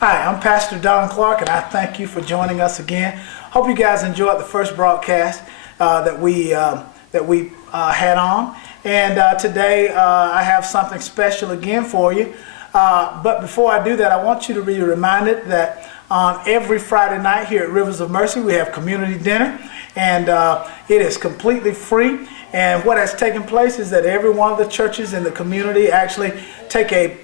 Hi, I'm Pastor Don Clark, and I thank you for joining us again. Hope you guys enjoyed the first broadcast that we had on. And today I have something special again for you. But before I do that, I want you to be reminded that on every Friday night here at Rivers of Mercy, we have community dinner, and it is completely free. And what has taken place is that every one of the churches in the community actually take a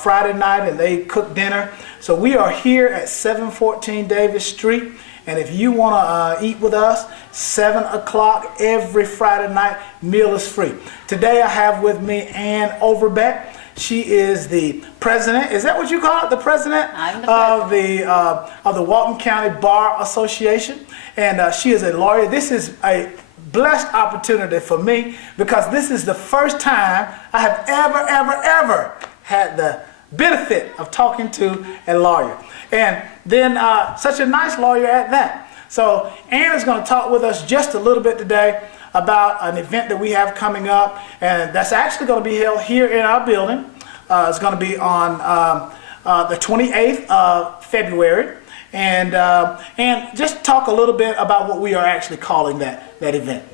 Friday night and they cook dinner. So we are here at 714 Davis Street, and if you want to eat with us, 7 o'clock every Friday night, meal is free. Today I have with me Ann Overbeck. She is the president. Is that what you call it? The president? I'm the president. Of the Walton County Bar Association, and she is a lawyer. This is a blessed opportunity for me because this is the first time I have ever had the benefit of talking to a lawyer, and then such a nice lawyer at that. So Ann is going to talk with us just a little bit today about an event that we have coming up, and that's actually going to be held here in our building. It's going to be on the 28th of February, and just talk a little bit about what we are actually calling that event.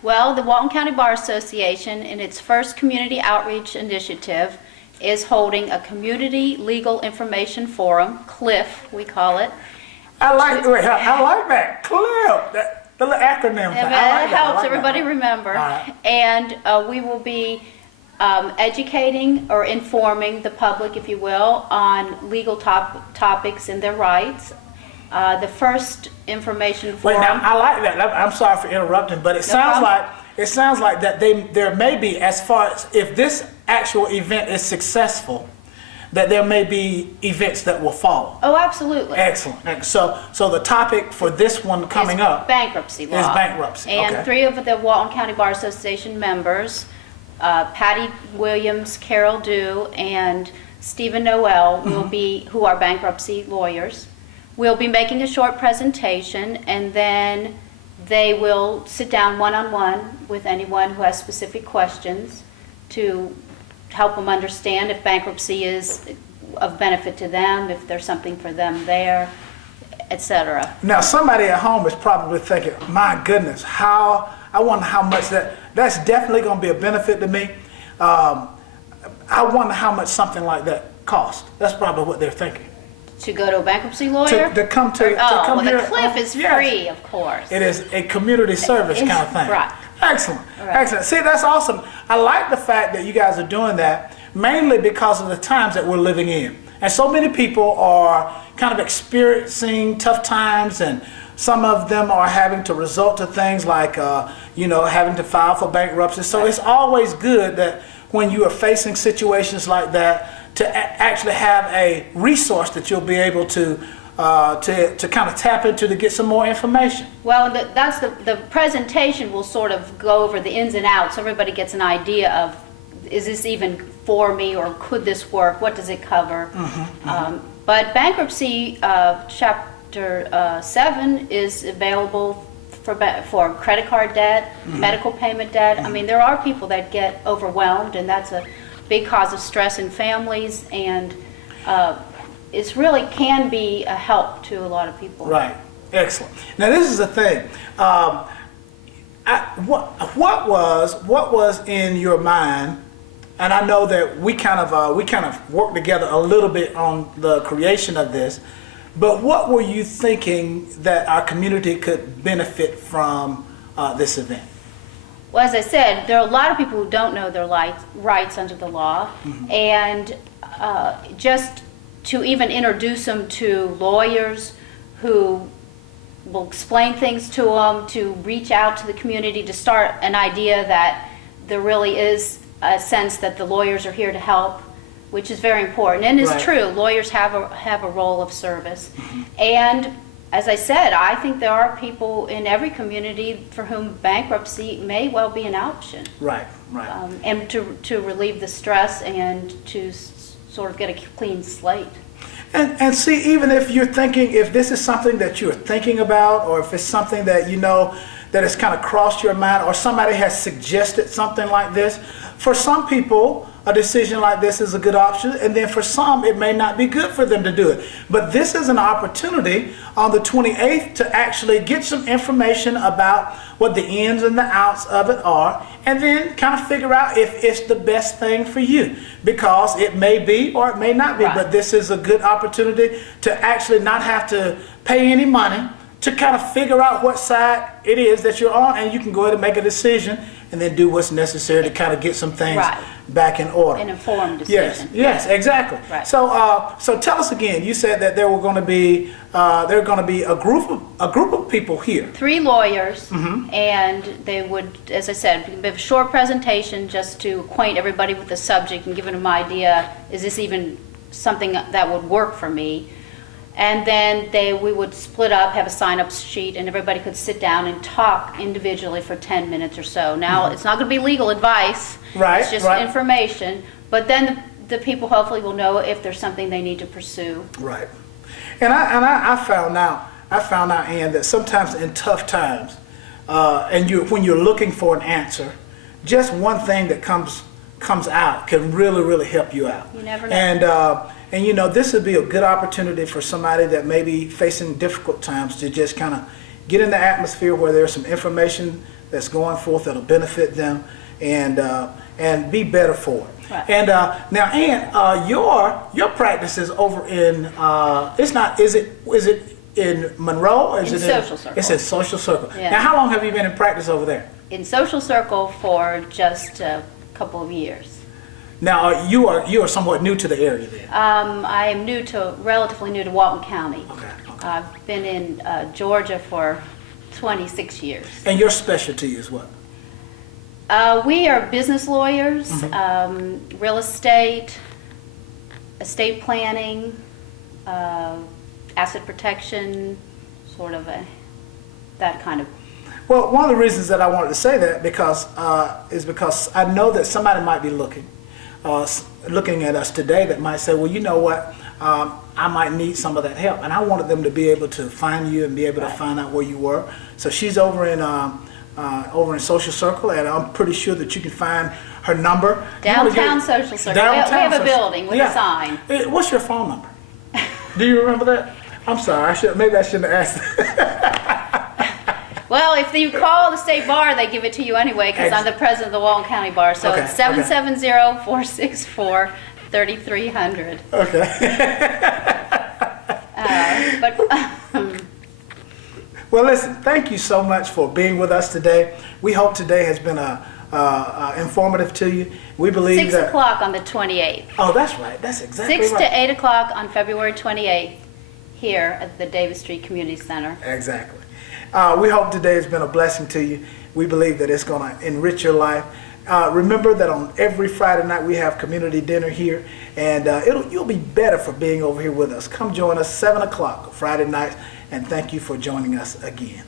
Well, the Walton County Bar Association, in its first community outreach initiative, is holding a Community Legal Information Forum, CLIF, we call it. I like that, CLIF. The little acronym. It helps everybody remember. Right. And we will be educating or informing the public, if you will, on legal topics and their rights. The first information forum. Wait, now I like that. I'm sorry for interrupting, but it sounds like that there may be, as far as if this actual event is successful, that there may be events that will follow. Oh, absolutely. Excellent. So the topic for this one coming up bankruptcy law. Is bankruptcy. And okay. 3 of the Walton County Bar Association members, Patty Williams, Carol Dew, and Stephen Noel, will be, who are bankruptcy lawyers. We'll be making a short presentation, and then they will sit down one-on-one with anyone who has specific questions to help them understand if bankruptcy is of benefit to them, if there's something for them there, etc. Now, somebody at home is probably thinking, my goodness, I wonder how much that's definitely going to be a benefit to me. I wonder how much something like that costs. That's probably what they're thinking. To go to a bankruptcy lawyer? To come here. The CLIF is free, of course. It is a community service kind of thing. Right. Excellent. Right. Excellent. See, that's awesome. I like the fact that you guys are doing that, mainly because of the times that we're living in. And so many people are kind of experiencing tough times, and some of them are having to resort to things like, having to file for bankruptcy. So it's always good that when you are facing situations like that, to actually have a resource that you'll be able to kind of tap into to get some more information. Well, that's the presentation will sort of go over the ins and outs. Everybody gets an idea of, is this even for me, or could this work? What does it cover? But bankruptcy chapter 7 is available for credit card debt, medical payment debt. I mean, there are people that get overwhelmed, and that's a big cause of stress in families, and it really can be a help to a lot of people. Right. Excellent. Now, this is the thing. What was in your mind? And I know that we kind of worked together a little bit on the creation of this. But what were you thinking that our community could benefit from this event? Well, as I said, there are a lot of people who don't know their rights under the law, and just to even introduce them to lawyers who will explain things to them, to reach out to the community, to start an idea that there really is a sense that the lawyers are here to help, which is very important. And it's true, lawyers have a role of service. And as I said, I think there are people in every community for whom bankruptcy may well be an option. Right. And to relieve the stress and to sort of get a clean slate. And see, even if you're thinking, if this is something that you're thinking about, or if it's something that you know that has kind of crossed your mind, or somebody has suggested something like this, for some people, a decision like this is a good option, and then for some it may not be good for them to do it. But this is an opportunity on the 28th to actually get some information about what the ins and the outs of it are, and then kind of figure out if it's the best thing for you, because it may be or it may not be. Right. But this is a good opportunity to actually not have to pay any money, to kind of figure out what side it is that you're on, and you can go ahead and make a decision and then do what's necessary to kind of get some things Right. back in order. An informed Yes, decision. yes, exactly. Right. So tell us again. You said that there were going to be a group of people here. 3 lawyers, and they would, as I said, give a short presentation just to acquaint everybody with the subject and give them an idea, is this even something that would work for me? And then we would split up, have a sign-up sheet, and everybody could sit down and talk individually for 10 minutes or so. Now, it's not going to be legal advice. Right, It's just right. information. But then the people hopefully will know if there's something they need to pursue. Right. And I found out, Ann, that sometimes in tough times, when you're looking for an answer, just one thing that comes out can really help you out. You never know. And you know, this would be a good opportunity for somebody that may be facing difficult times to just kind of get in the atmosphere where there's some information that's going forth that'll benefit them, and be better for it. Right. And now, Ann, your practice is over in is it in Monroe, or is In it Social Circle. It's in Social Circle. Yeah. Now, how long have you been in practice over there? In Social Circle for just a couple of years. Now, you are somewhat new to the area then. I am relatively new to Walton County. Okay. I've been in Georgia for 26 years. And your specialty is what? We are business lawyers, real estate, estate planning, asset protection, sort of that kind of. Well, one of the reasons that I wanted to say that is because I know that somebody might be looking at us today that might say, well, you know what, I might need some of that help, and I wanted them to be able to find you and be able to find out where you were. So she's over in Social Circle, and I'm pretty sure that you can find her number. Downtown Social Circle. We have a building with a sign. What's your phone number? Do you remember that? I'm sorry. Maybe I shouldn't have asked. Well, if you call the state bar, they give it to you anyway, because I'm the president of the Walton County Bar. So Okay, it's 770-464-3300. Okay. But Well, listen, thank you so much for being with us today. We hope today has been informative to you. We believe 6 that. o'clock on the 28th. Oh, that's right. That's exactly 6 right. to 8 o'clock on February 28th here at the Davis Street Community Center. Exactly. We hope today has been a blessing to you. We believe that it's going to enrich your life. Remember that on every Friday night we have community dinner here, and you'll be better for being over here with us. Come join us 7 o'clock Friday nights, and thank you for joining us again.